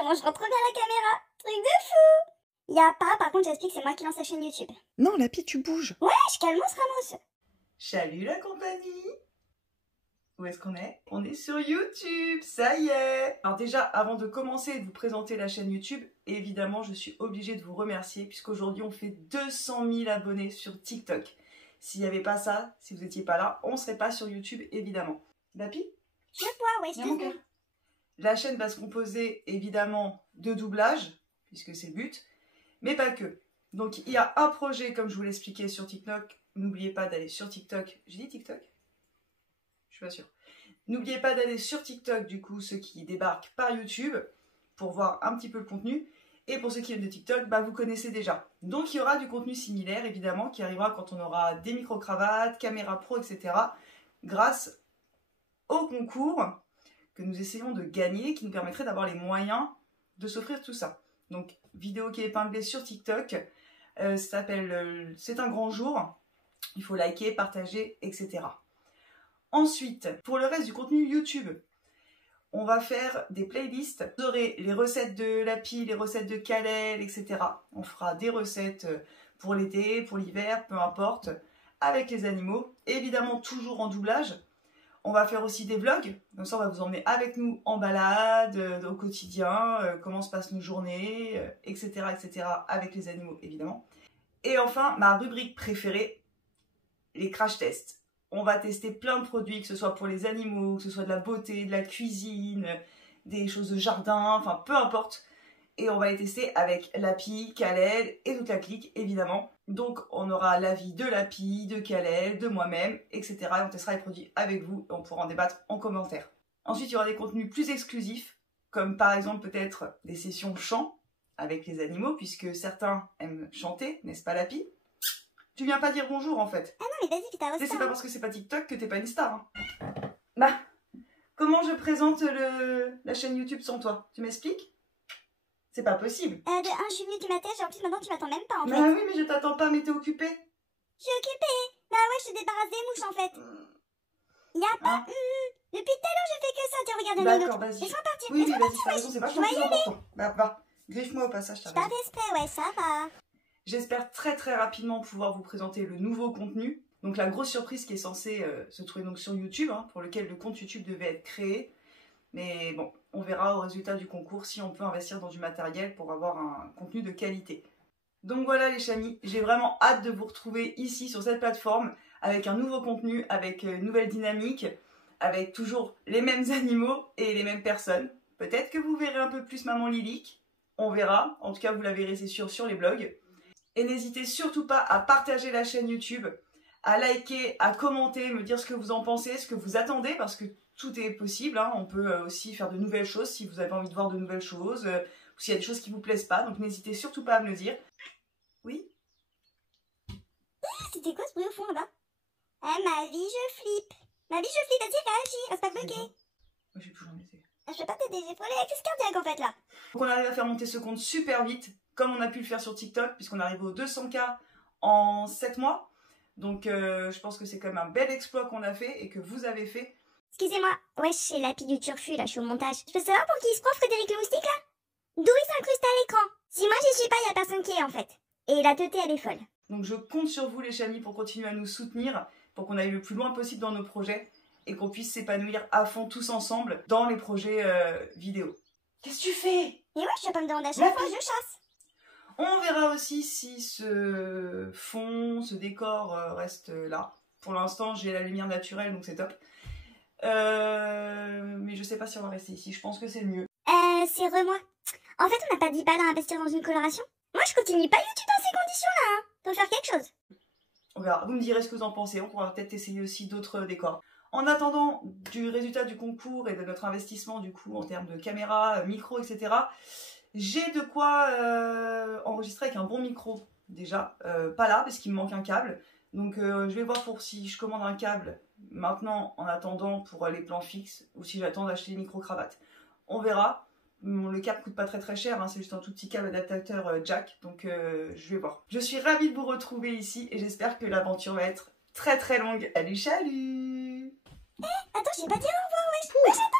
comment je rentre bien la caméra. Truc de fou. Y'a pas, par contre j'explique, c'est moi qui lance la chaîne YouTube. Non, Lapi, tu bouges. Wesh, calmos Ramos. Salut la compagnie! Où est-ce qu'on est? On est sur YouTube, ça y est! Alors déjà, avant de commencer et de vous présenter la chaîne YouTube, évidemment, je suis obligée de vous remercier puisqu'aujourd'hui, on fait 200 000 abonnés sur TikTok. S'il n'y avait pas ça, si vous n'étiez pas là, on ne serait pas sur YouTube, évidemment. Lapi? Je vois, wesh, Viens, mon cœur. La chaîne va se composer, évidemment, de doublage, puisque c'est le but, mais pas que. Donc, il y a un projet, comme je vous l'expliquais sur TikTok. N'oubliez pas d'aller sur TikTok. J'ai dit TikTok? Je suis pas sûre. N'oubliez pas d'aller sur TikTok, du coup, ceux qui débarquent par YouTube, pour voir un petit peu le contenu. Et pour ceux qui viennent de TikTok, bah, vous connaissez déjà. Donc, il y aura du contenu similaire, évidemment, qui arrivera quand on aura des micro-cravates, caméra pro, etc. Grâce au concours que nous essayons de gagner, qui nous permettrait d'avoir les moyens de s'offrir tout ça. Donc, vidéo qui est épinglée sur TikTok. Ça s'appelle C'est un grand jour. Il faut liker, partager, etc. Ensuite, pour le reste du contenu YouTube, on va faire des playlists. Vous aurez les recettes de Lapi, les recettes de Kalel, etc. On fera des recettes pour l'été, pour l'hiver, peu importe, avec les animaux. Évidemment, toujours en doublage. On va faire aussi des vlogs. Comme ça, on va vous emmener avec nous en balade, au quotidien, comment se passent nos journées, etc., etc. avec les animaux, évidemment. Et enfin, ma rubrique préférée, les crash tests. On va tester plein de produits, que ce soit pour les animaux, que ce soit de la beauté, de la cuisine, des choses de jardin, enfin peu importe. Et on va les tester avec Lapi, Kalel et toute la clique, évidemment. Donc on aura l'avis de Lapi, de Kalel, de moi-même, etc. Et on testera les produits avec vous et on pourra en débattre en commentaire. Ensuite, il y aura des contenus plus exclusifs, comme par exemple peut-être des sessions chant avec les animaux, puisque certains aiment chanter, n'est-ce pas Lapi? Tu viens pas dire bonjour en fait. Ah non, mais vas-y, putain, C'est pas parce que c'est pas TikTok que t'es pas une star. Hein. Bah, comment je présente la chaîne YouTube sans toi? Tu m'expliques? C'est pas possible. De un, je suis venue du matin, en plus maintenant tu m'attends même pas en fait. Bah oui, mais je t'attends pas, mais t'es occupée. Je suis occupée. Bah ouais, je te débarrasse des mouches en fait. Y'a pas... Depuis tout à l'heure, je fais que ça. Tiens, regarde une D'accord, autre. vas-y. Laisse-moi partir. Oui, Laisse-moi vas-y, partir, t'as wesh. raison, c'est vachement plus important. Bah, va, griffe-moi au passage, t'as Je parle raison. d'esprit, ouais, ça va. J'espère très rapidement pouvoir vous présenter le nouveau contenu. Donc la grosse surprise qui est censée se trouver donc sur YouTube, hein, pour lequel le compte YouTube devait être créé. Mais bon, on verra au résultat du concours si on peut investir dans du matériel pour avoir un contenu de qualité. Donc voilà les chamis, j'ai vraiment hâte de vous retrouver ici sur cette plateforme avec un nouveau contenu, avec une nouvelle dynamique, avec toujours les mêmes animaux et les mêmes personnes. Peut-être que vous verrez un peu plus Maman Lilique, on verra. En tout cas, vous la verrez, c'est sûr, sur les blogs. Et n'hésitez surtout pas à partager la chaîne YouTube, à liker, à commenter, me dire ce que vous en pensez, ce que vous attendez, parce que tout est possible. Hein. On peut aussi faire de nouvelles choses si vous avez envie de voir de nouvelles choses, ou s'il y a des choses qui vous plaisent pas. Donc n'hésitez surtout pas à me le dire. Oui? C'était quoi ce bruit au fond là-bas? Ah, ma vie, je flippe. Ma vie, je flippe, vas-y, réagis, reste pas bloqué. Moi, j'ai plus jamais été. Je peux pas t'aider, j'ai pour les crises cardiaques en fait là. Donc on arrive à faire monter ce compte super vite, comme on a pu le faire sur TikTok, puisqu'on arrive aux 200K en 7 mois. Donc je pense que c'est quand même un bel exploit qu'on a fait et que vous avez fait. Excusez-moi, wesh, c'est Lapi du Turfu là, je suis au montage. Je peux savoir pour qui il se prend Frédéric le Moustique là? D'où il s'incruste à l'écran? Si moi j'y suis pas, y a personne qui est en fait. Et la teuté elle est folle. Donc je compte sur vous les chamis pour continuer à nous soutenir, pour qu'on aille le plus loin possible dans nos projets et qu'on puisse s'épanouir à fond tous ensemble dans les projets vidéo. Qu'est-ce que tu fais? Et ouais, je vais pas me demander à chaque fois, je chasse. On verra aussi si ce fond, ce décor reste là. Pour l'instant, j'ai la lumière naturelle, donc c'est top. Mais je sais pas si on va rester ici. Je pense que c'est le mieux. C'est moi. En fait, on n'a pas dit pas d'investir dans une coloration. Moi, je continue pas YouTube dans ces conditions-là, hein. Faut faire quelque chose. On verra. Vous me direz ce que vous en pensez. On pourra peut-être essayer aussi d'autres décors. En attendant du résultat du concours et de notre investissement, du coup, en termes de caméra, micro, etc., j'ai de quoi enregistrer avec un bon micro, déjà. Pas là, parce qu'il me manque un câble. Donc, je vais voir pour si je commande un câble maintenant, en attendant pour les plans fixes, ou si j'attends d'acheter les micro-cravates. On verra. Le câble coûte pas très cher, hein, c'est juste un tout petit câble adaptateur jack, donc je vais voir. Je suis ravie de vous retrouver ici et j'espère que l'aventure va être très longue. Salut, salut! Attends, j'ai pas dit au revoir, wesh. Wesh, attends!